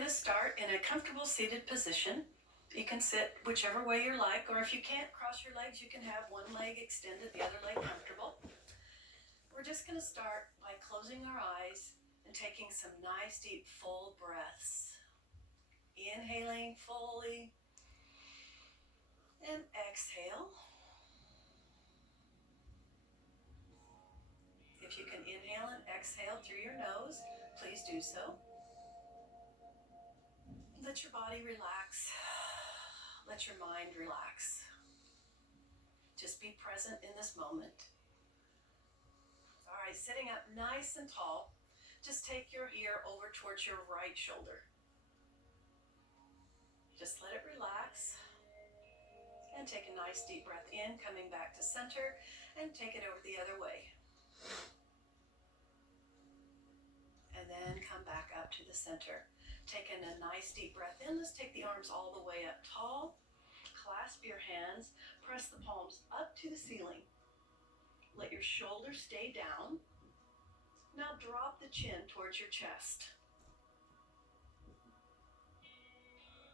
going to start in a comfortable seated position. You can sit whichever way you like, or if you can't cross your legs, you can have one leg extended, the other leg comfortable. We're just going to start by closing our eyes and taking some nice deep full breaths. Inhaling fully and exhale. If you can inhale and exhale through your nose, please do so. Let your body relax. Let your mind relax. Just be present in this moment. All right, sitting up nice and tall, just take your ear over towards your right shoulder. Just let it relax. And take a nice deep breath in, coming back to center, and take it over the other way. And then come back up to the center. Taking a nice deep breath in, let's take the arms all the way up tall. Clasp your hands, press the palms up to the ceiling. Let your shoulders stay down. Now drop the chin towards your chest.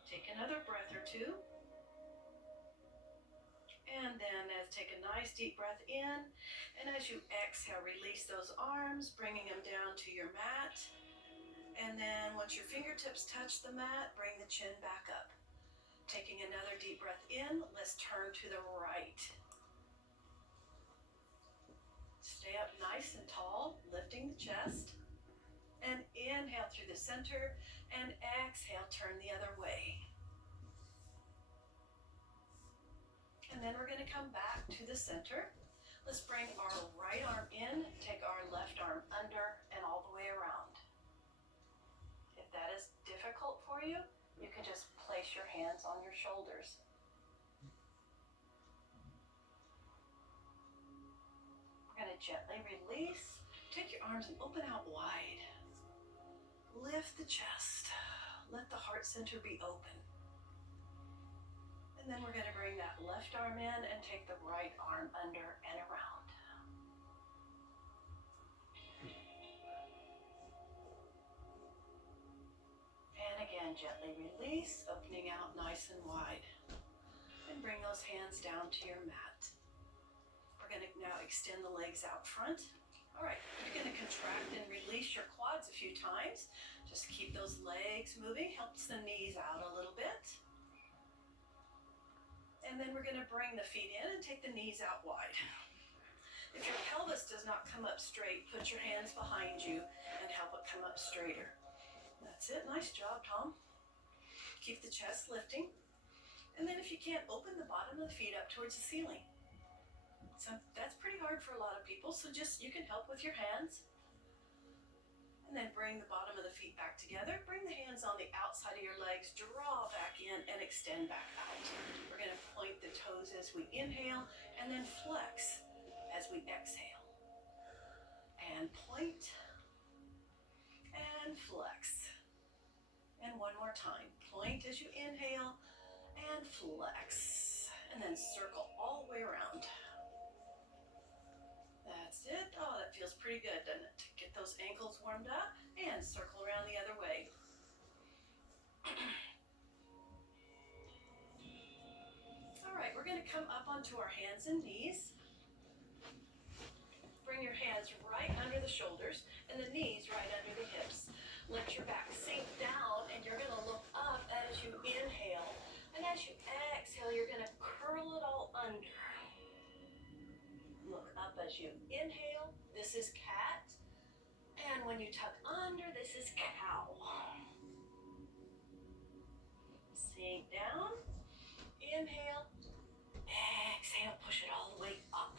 Take another breath or two. And then take a nice deep breath in. And as you exhale, release those arms, bringing them down to your mat. And then once your fingertips touch the mat, bring the chin back up. Taking another deep breath in, let's turn to the right. Stay up nice and tall, lifting the chest. And inhale through the center, and exhale, turn the other way. And then we're going to come back to the center. Let's bring our right arm in, take our left arm under, and all the way around. If that is difficult for you, you can just place your hands on your shoulders. We're going to gently release. Take your arms and open out wide. Lift the chest. Let the heart center be open. And then we're going to bring that left arm in and take the right arm under and around. And again, gently release, opening out nice and wide. And bring those hands down to your mat. We're going to now extend the legs out front. All right, you're going to contract and release your quads a few times. Just keep those legs moving, helps the knees out a little bit. And then we're going to bring the feet in and take the knees out wide. If your pelvis does not come up straight, put your hands behind you and help it come up straighter. That's it. Nice job, Tom. Keep the chest lifting. And then if you can't, open the bottom of the feet up towards the ceiling. So that's pretty hard for a lot of people, so just you can help with your hands. And then bring the bottom of the feet back together. Bring the hands on the outside of your legs, draw back in and extend back out. We're going to point the toes as we inhale and then flex as we exhale. And point and flex. And one more time. Point as you inhale and flex. And then circle all the way around. That's it. Oh, that feels pretty good, doesn't it? Get those ankles warmed up and circle around the other way. All right, we're going to come up onto our hands and knees. Bring your hands right under the shoulders and the knees right under the hips. Let your back sink down and you're going to look up as you inhale. And as you exhale, you're going to curl it all under. Look up as you inhale. This is cat. And when you tuck under, this is cow. Sink down. Inhale. Exhale. Push it all the way up.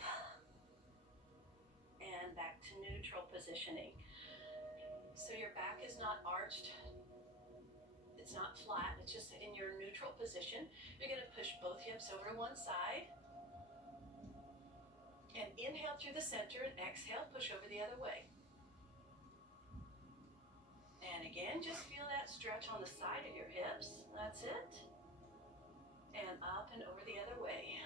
And back to neutral positioning. So your back is not arched. It's not flat. It's just in your neutral position. You're going to push both hips over to one side. And inhale through the center and exhale, push over the other way. And again, just feel that stretch on the side of your hips. That's it. And up and over the other way.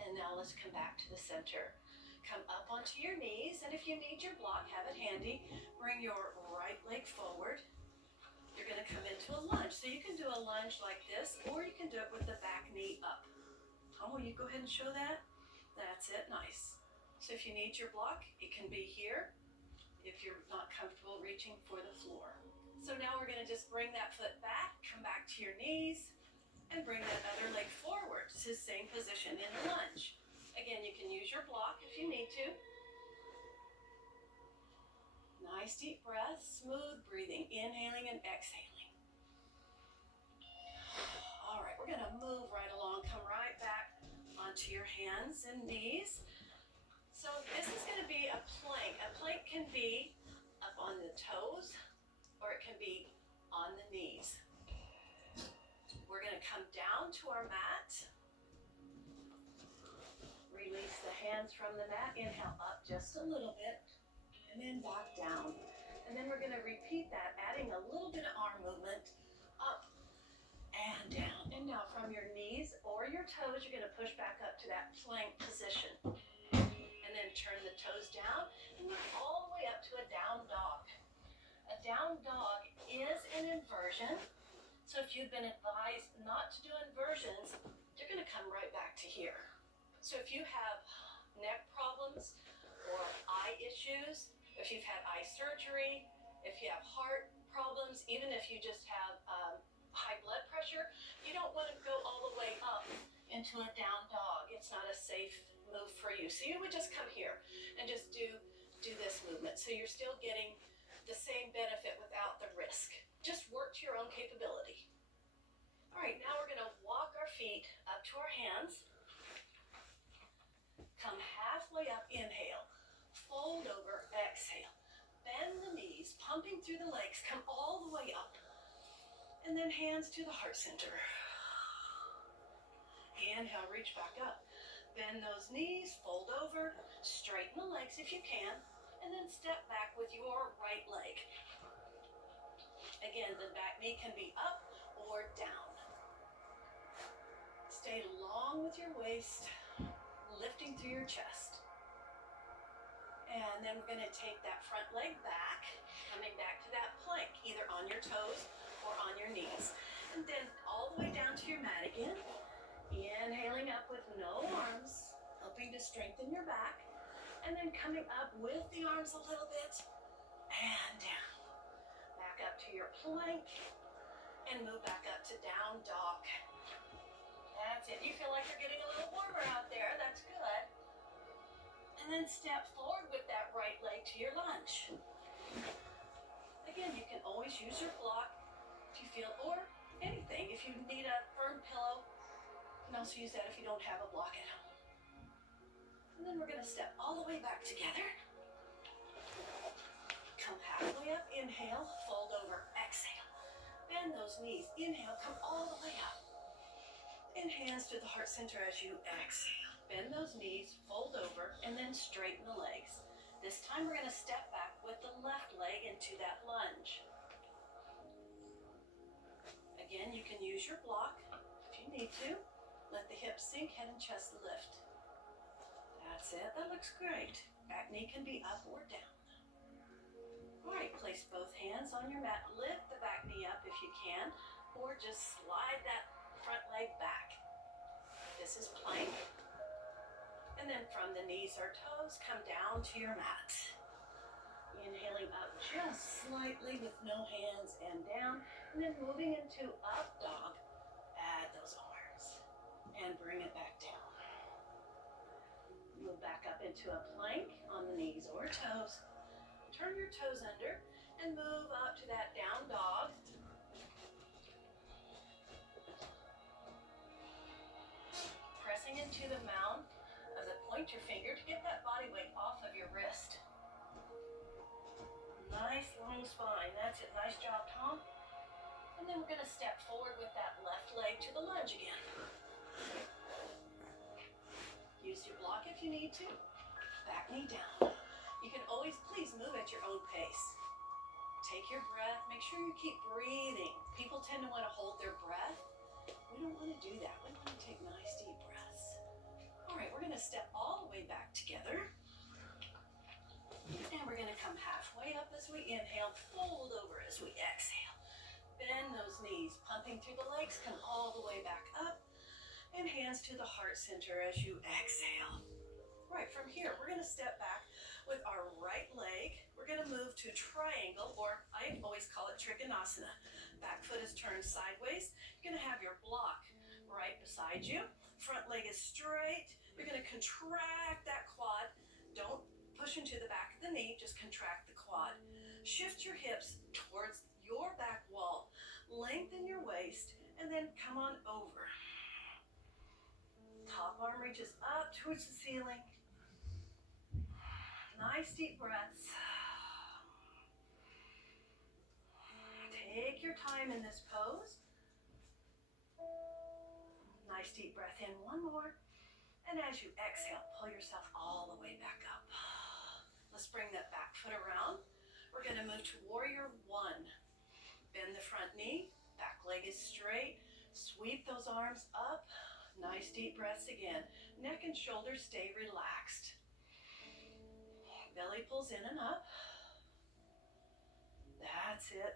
And now let's come back to the center. Come up onto your knees, and if you need your block, have it handy. Bring your right leg forward. You're going to come into a lunge. So you can do a lunge like this, or you can do it with the back knee up. Tom, will you go ahead and show that? That's it, nice. So if you need your block, it can be here if you're not comfortable reaching for the floor. So now we're going to just bring that foot back, come back to your knees, and bring that other leg forward to the same position in the lunge. Again, you can use your block if you need to. Nice deep breath, smooth breathing, inhaling and exhaling. All right, we're gonna move right along, come right back onto your hands and knees. So this is gonna be a plank. A plank can be up on the toes or it can be on the knees. We're gonna come down to our mat. Release the hands from the mat, inhale up just a little bit. And then back down. And then we're going to repeat that, adding a little bit of arm movement up and down. And now from your knees or your toes, you're going to push back up to that plank position. And then turn the toes down and move all the way up to a down dog. A down dog is an inversion. So if you've been advised not to do inversions, you're going to come right back to here. So if you have neck problems or eye issues, if you've had eye surgery, if you have heart problems, even if you just have high blood pressure, you don't want to go all the way up into a down dog. It's not a safe move for you. So you would just come here and just do this movement. So you're still getting the same benefit without the risk. Just work to your own capability. All right, now we're going to walk our feet up to our hands. Come halfway up, inhale. Fold over, exhale. Bend the knees, pumping through the legs. Come all the way up. And then hands to the heart center. Inhale, reach back up. Bend those knees, fold over, straighten the legs if you can, and then step back with your right leg. Again, the back knee can be up or down. Stay long with your waist, lifting through your chest. And then we're going to take that front leg back, coming back to that plank, either on your toes or on your knees. And then all the way down to your mat again. Inhaling up with no arms, helping to strengthen your back. And then coming up with the arms a little bit and down. Back up to your plank and move back up to down dog. That's it. You feel like you're getting a little warmer out there. That's good. And then step forward with that right leg to your lunge. Again, you can always use your block if you feel, or anything. If you need a firm pillow, you can also use that if you don't have a block at home. And then we're going to step all the way back together. Come halfway up, inhale, fold over, exhale. Bend those knees, inhale, come all the way up. And hands to the heart center as you exhale. Bend those knees, fold over, and then straighten the legs. This time we're going to step back with the left leg into that lunge. Again, you can use your block if you need to. Let the hips sink, head and chest lift. That's it. That looks great. Back knee can be up or down. All right, place both hands on your mat. Lift the back knee up if you can, or just slide that front leg back. This is plank. And then from the knees or toes, come down to your mat. Inhaling up just slightly with no hands and down. And then moving into up dog. Add those arms. And bring it back down. Move back up into a plank on the knees or toes. Turn your toes under and move up to that down dog. Pressing into the mound of the point your finger to get that body weight off of your wrist. Nice long spine. That's it. Nice job, Tom. And then we're going to step forward with that left leg to the lunge again. Use your block if you need to. Back knee down. You can always, please move at your own pace. Take your breath. Make sure you keep breathing. People tend to want to hold their breath. We don't want to do that. We want to take nice deep breaths. All right, we're going to step all the way back together. And we're gonna come halfway up as we inhale, fold over as we exhale. Bend those knees, pumping through the legs, come all the way back up. And hands to the heart center as you exhale. Right, from here, we're gonna step back with our right leg. We're gonna move to triangle, or I always call it trikonasana. Back foot is turned sideways. You're gonna have your block right beside you. Front leg is straight. You're gonna contract that quad. Don't push into the back of the knee, just contract the quad. Shift your hips towards your back wall. Lengthen your waist, and then come on over. Top arm reaches up towards the ceiling. Nice deep breaths. Take your time in this pose. Nice deep breath in, one more. And as you exhale, pull yourself all the way back up. Let's bring that back foot around. We're gonna move to warrior one. Bend the front knee, back leg is straight. Sweep those arms up. Nice deep breaths again. Neck and shoulders stay relaxed. Belly pulls in and up. That's it.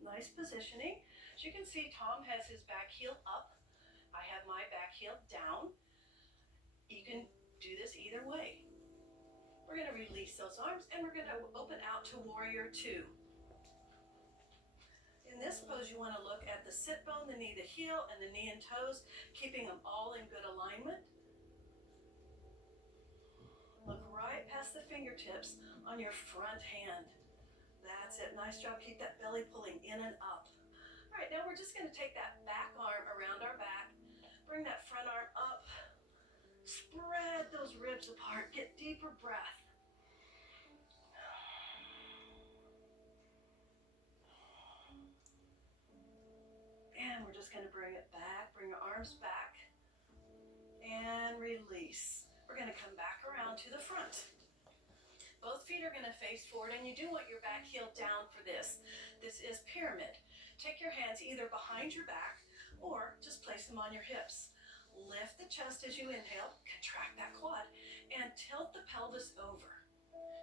Nice positioning. As you can see, Tom has his back heel up. I have my back heel down. You can do this either way. We're going to release those arms and we're going to open out to warrior two. In this pose, you want to look at the sit bone, the knee, the heel, and the knee and toes, keeping them all in good alignment. Look right past the fingertips on your front hand. That's it. Nice job. Keep that belly pulling in and up. All right, now we're just going to take that back arm around our back. Bring that front arm up. Spread those ribs apart. Get deeper breath. And we're just going to bring it back. Bring your arms back. And release. We're going to come back around to the front. Both feet are going to face forward, and you do want your back heel down for this. This is pyramid. Take your hands either behind your back or just place them on your hips. Lift the chest as you inhale, contract that quad, and tilt the pelvis over.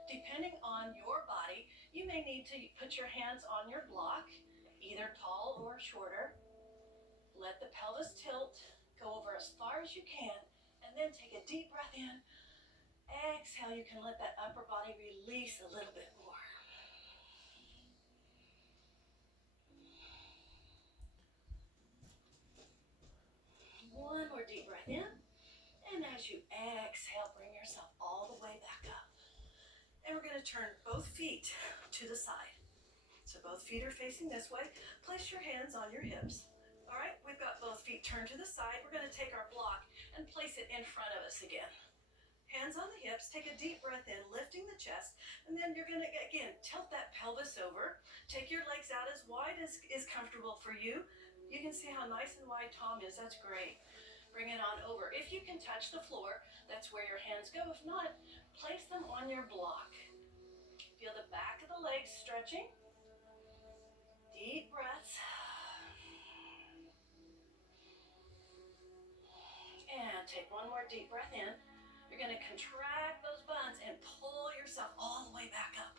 Depending on your body, you may need to put your hands on your block, either tall or shorter. Let the pelvis tilt, go over as far as you can, and then take a deep breath in. Exhale, you can let that upper body release a little bit more. One more deep breath in. And as you exhale, bring yourself all the way back up. And we're going to turn both feet to the side. So both feet are facing this way. Place your hands on your hips. All right, we've got both feet turned to the side. We're going to take our block and place it in front of us again. Hands on the hips, take a deep breath in, lifting the chest, and then you're gonna, again, tilt that pelvis over. Take your legs out as wide as is comfortable for you. You can see how nice and wide Tom is, that's great. Bring it on over. If you can touch the floor, that's where your hands go. If not, place them on your block. Feel the back of the legs stretching. Deep breaths. And take one more deep breath in. You're going to contract those buns and pull yourself all the way back up.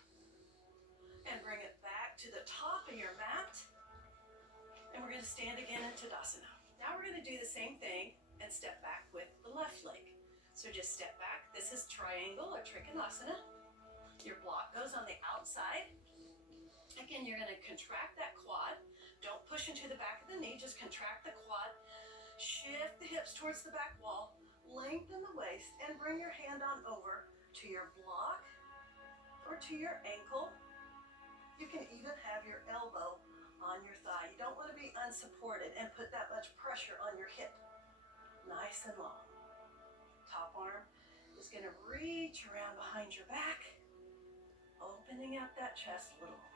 And bring it back to the top of your mat. And we're going to stand again in Tadasana. Now we're going to do the same thing and step back with the left leg. So just step back. This is triangle or trikonasana. Your block goes on the outside. Again, you're going to contract that quad. Don't push into the back of the knee. Just contract the quad. Shift the hips towards the back wall. Lengthen the waist and bring your hand on over to your block or to your ankle. You can even have your elbow on your thigh. You don't want to be unsupported and put that much pressure on your hip. Nice and long. Top arm is going to reach around behind your back, opening up that chest a little more.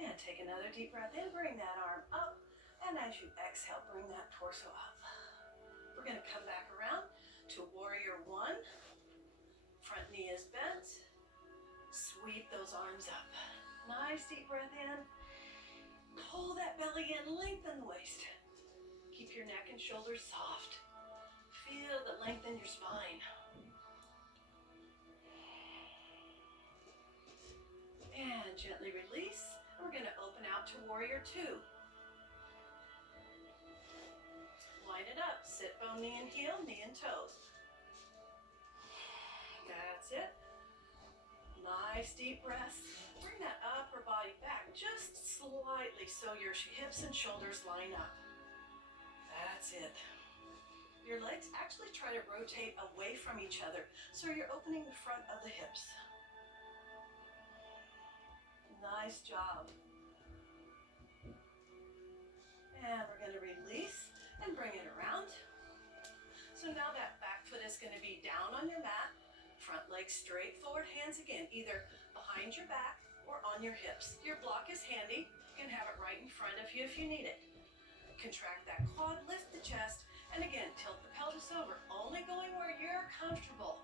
And take another deep breath in, bring that arm up. And as you exhale, bring that torso up. We're going to come back around to warrior one. Front knee is bent. Sweep those arms up. Nice deep breath in. Pull that belly in, lengthen the waist. Keep your neck and shoulders soft. Feel the length in your spine. And gently release. And we're going to open out to warrior two. Line it up. Sit, bone, knee, and heel, knee and toes. That's it. Nice deep breaths. Bring that upper body back just slightly so your hips and shoulders line up. That's it. Your legs actually try to rotate away from each other, so you're opening the front of the hips. Nice job. And we're going to release and bring it around. So now that back foot is going to be down on your mat, front leg straight forward, hands again, either behind your back or on your hips. Your block is handy. You can have it right in front of you if you need it. Contract that quad, lift the chest, and again, tilt the pelvis over, only going where you're comfortable.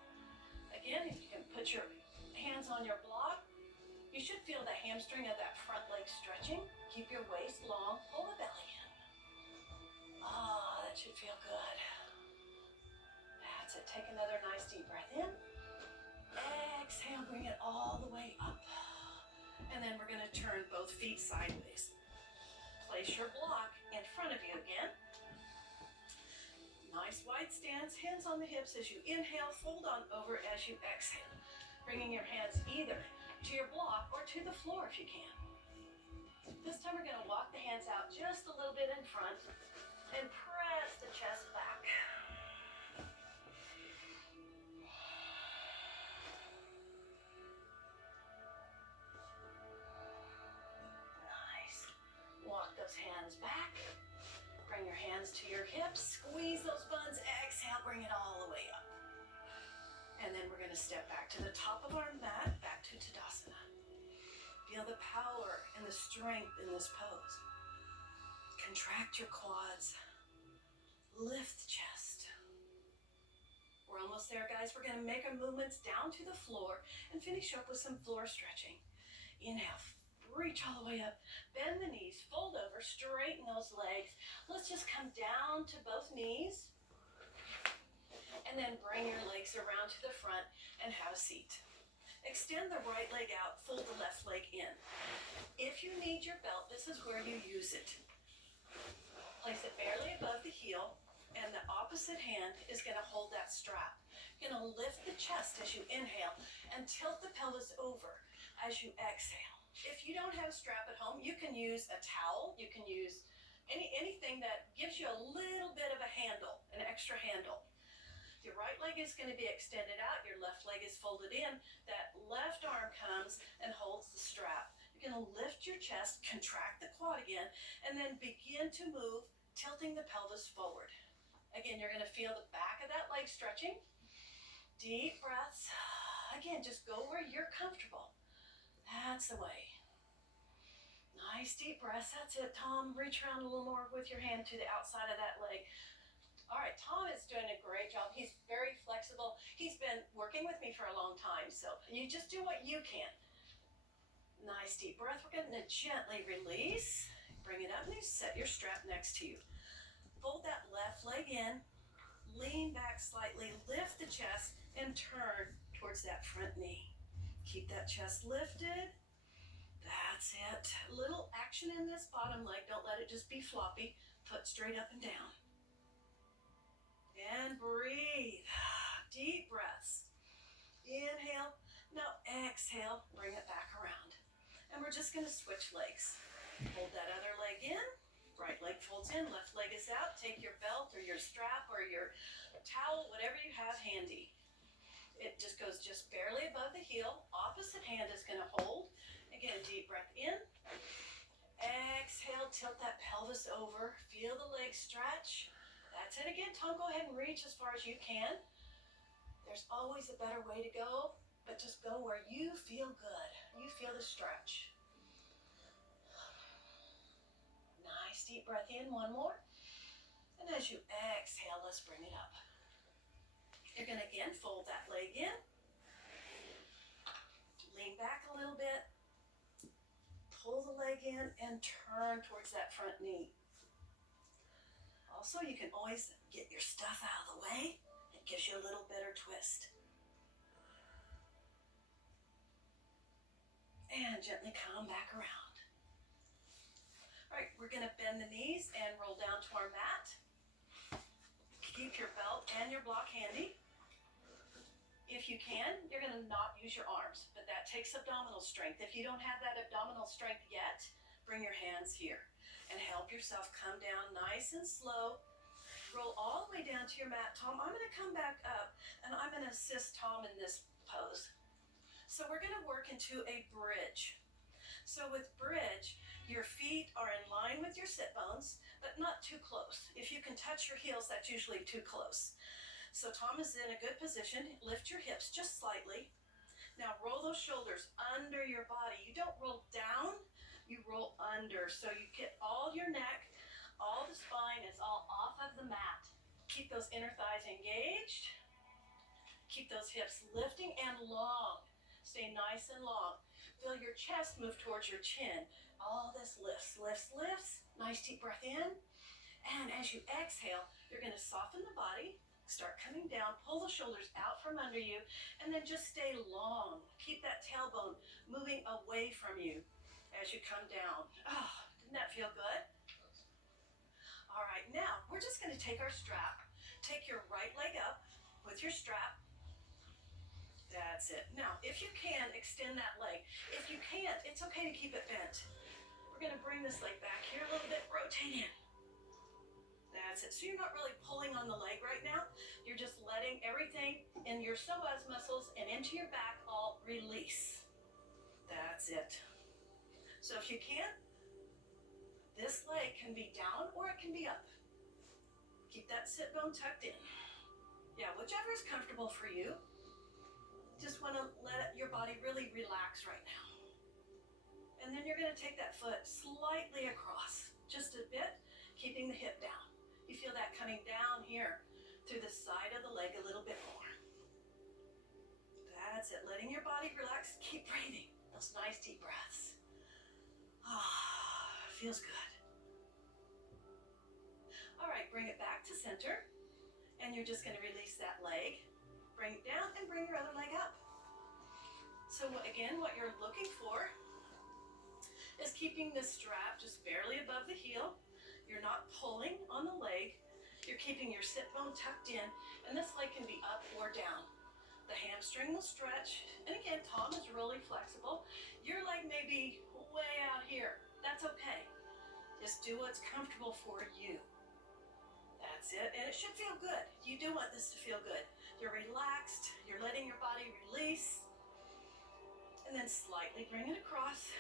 Again, if you can put your hands on your block, you should feel the hamstring of that front leg stretching. Keep your waist long, pull the belly in. Ah, that should feel good. That's it. Take another nice deep breath in. Exhale, bring it all the way up. And then we're going to turn both feet sideways. Place your block in front of you again. Nice wide stance, hands on the hips as you inhale, fold on over as you exhale. Bringing your hands either to your block or to the floor if you can. This time we're going to walk the hands out just a little bit in front and press the chest back. Nice. Walk those hands back. Bring your hands to your hips. Squeeze those buns. Exhale, bring it all the way up. And then we're going to step back to the top of our mat, back to Tadasana. Feel the power and the strength in this pose. Contract your quads. Lift the chest. We're almost there, guys. We're going to make our movements down to the floor and finish up with some floor stretching. Inhale. Reach all the way up, bend the knees, fold over, straighten those legs. Let's just come down to both knees. And then bring your legs around to the front and have a seat. Extend the right leg out, fold the left leg in. If you need your belt, this is where you use it. Place it barely above the heel, and the opposite hand is going to hold that strap. You're going to lift the chest as you inhale and tilt the pelvis over as you exhale. If you don't have a strap at home, you can use a towel. You can use anything that gives you a little bit of a handle, an extra handle. Your right leg is going to be extended out. Your left leg is folded in. That left arm comes and holds the strap. You're going to lift your chest, contract the quad again, and then begin to move, tilting the pelvis forward. Again, you're going to feel the back of that leg stretching. Deep breaths. Again, just go where you're comfortable. That's the way. Nice deep breaths. That's it, Tom. Reach around a little more with your hand to the outside of that leg. All right, Tom is doing a great job. He's very flexible. He's been working with me for a long time, so you just do what you can. Nice deep breath. We're going to gently release. Bring it up and set your strap next to you. Fold that left leg in. Lean back slightly. Lift the chest and turn towards that front knee. Keep that chest lifted. That's it. A little action in this bottom leg. Don't let it just be floppy. Foot straight up and down. And breathe. Deep breaths. Inhale. Now exhale. Bring it back around. And we're just going to switch legs. Hold that other leg in. Right leg folds in. Left leg is out. Take your belt or your strap or your towel, whatever you have handy. It just goes just barely above the heel. Opposite hand is going to hold. Again, deep breath in. Exhale, tilt that pelvis over. Feel the legs stretch. That's it again. Tom, go ahead and reach as far as you can. There's always a better way to go, but just go where you feel good. You feel the stretch. Nice deep breath in. One more. And as you exhale, let's bring it up. You're going to again fold that leg in. Lean back a little bit. Pull the leg in and turn towards that front knee. Also, you can always get your stuff out of the way. It gives you a little better twist. and gently come back around. All right, we're gonna bend the knees and roll down to our mat. Keep your belt and your block handy. If you can, you're gonna not use your arms, but that takes abdominal strength. If you don't have that abdominal strength yet, bring your hands here and help yourself come down nice and slow. Roll all the way down to your mat. Tom, I'm gonna come back up and I'm gonna assist Tom in this pose. So we're gonna work into a bridge. So with bridge, your feet are in line with your sit bones, but not too close. If you can touch your heels, that's usually too close. So Tom is in a good position. Lift your hips just slightly. Now roll those shoulders under your body. You don't roll down, you roll under. So you get all your neck, all the spine is all off of the mat. Keep those inner thighs engaged. Keep those hips lifting and long. Stay nice and long. Feel your chest move towards your chin. All this lifts, lifts, lifts. Nice deep breath in. And as you exhale, you're going to soften the body. Start coming down, pull the shoulders out from under you, and then just stay long. Keep that tailbone moving away from you as you come down. Oh, didn't that feel good? All right, now we're just going to take our strap. Take your right leg up with your strap. That's it. Now, if you can, extend that leg. If you can't, it's okay to keep it bent. We're going to bring this leg back here a little bit, rotate in. That's it. So you're not really pulling on the leg right now. You're just letting everything in your psoas muscles and into your back all release. That's it. So if you can, this leg can be down or it can be up. Keep that sit bone tucked in. Yeah, whichever is comfortable for you. Just want to let your body really relax right now. And then you're going to take that foot slightly across, just a bit, keeping the hip down. You feel that coming down here through the side of the leg a little bit more. That's it. Letting your body relax. Keep breathing. Those nice deep breaths. Ah, feels good. All right, bring it back to center. And you're just going to release that leg. Bring it down and bring your other leg up. So again, what you're looking for is keeping this strap just barely above the heel. You're not pulling on the leg. You're keeping your sit bone tucked in, and this leg can be up or down. The hamstring will stretch, and again, Tom is really flexible. Your leg may be way out here. That's okay. Just do what's comfortable for you. That's it, and it should feel good. You do want this to feel good. You're relaxed. You're letting your body release, and then slightly bring it across.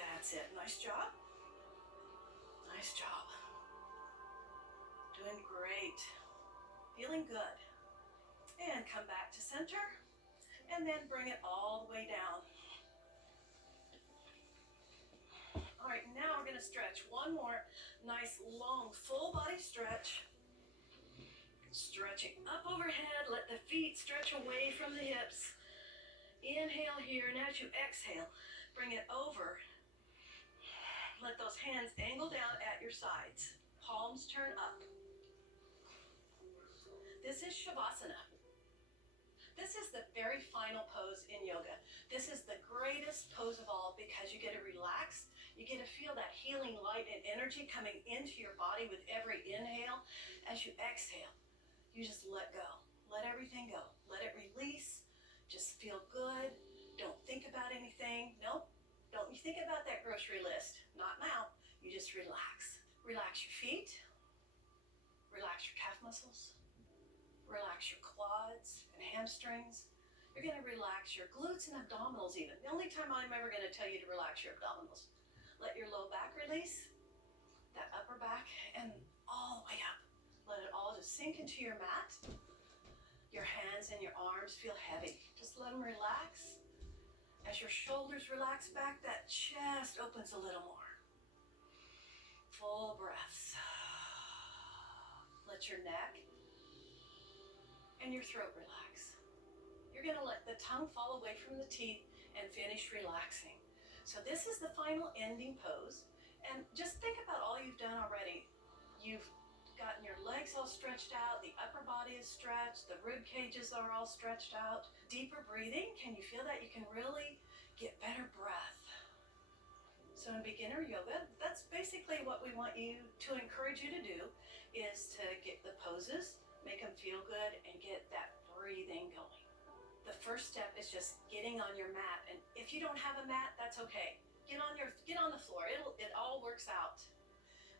That's it. Nice job. Nice job. Doing great. Feeling good. And come back to center. And then bring it all the way down. All right, now we're going to stretch. One more nice, long, full body stretch. Stretching up overhead. Let the feet stretch away from the hips. Inhale here, and as you exhale, bring it over. Let those hands angle down at your sides. Palms turn up. This is Shavasana. This is the very final pose in yoga. This is the greatest pose of all because you get to relax. You get to feel that healing light and energy coming into your body with every inhale. As you exhale, you just let go. Let everything go. Let it release. Just feel good. Don't think about anything. Nope. Don't you think about that grocery list. Not now. You just relax. Relax your feet. Relax your calf muscles. Relax your quads and hamstrings. You're going to relax your glutes and abdominals even. The only time I'm ever going to tell you to relax your abdominals. Let your low back release. That upper back and all the way up. Let it all just sink into your mat. Your hands and your arms feel heavy. Just let them relax. As your shoulders relax back, that chest opens a little more. Full breaths. Let your neck and your throat relax. You're going to let the tongue fall away from the teeth and finish relaxing. So this is the final ending pose. And just think about all you've done already. You've gotten your legs all stretched out, the upper body is stretched, the rib cages are all stretched out. Deeper breathing, can you feel that? You can really get better breath. So in beginner yoga, that's basically what we want you to encourage you to do, is to get the poses, make them feel good, and get that breathing going. The first step is just getting on your mat, and if you don't have a mat, that's okay. Get on the floor. It all works out.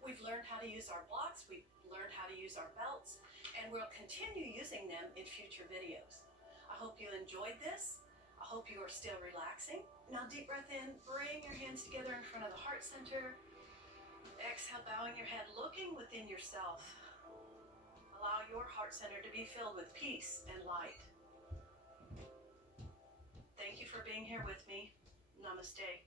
We've learned how to use our blocks, we've learned how to use our belts, and we'll continue using them in future videos. I hope you enjoyed this. I hope you are still relaxing. Now deep breath in, bring your hands together in front of the heart center. Exhale, bowing your head, looking within yourself. Allow your heart center to be filled with peace and light. Thank you for being here with me. Namaste.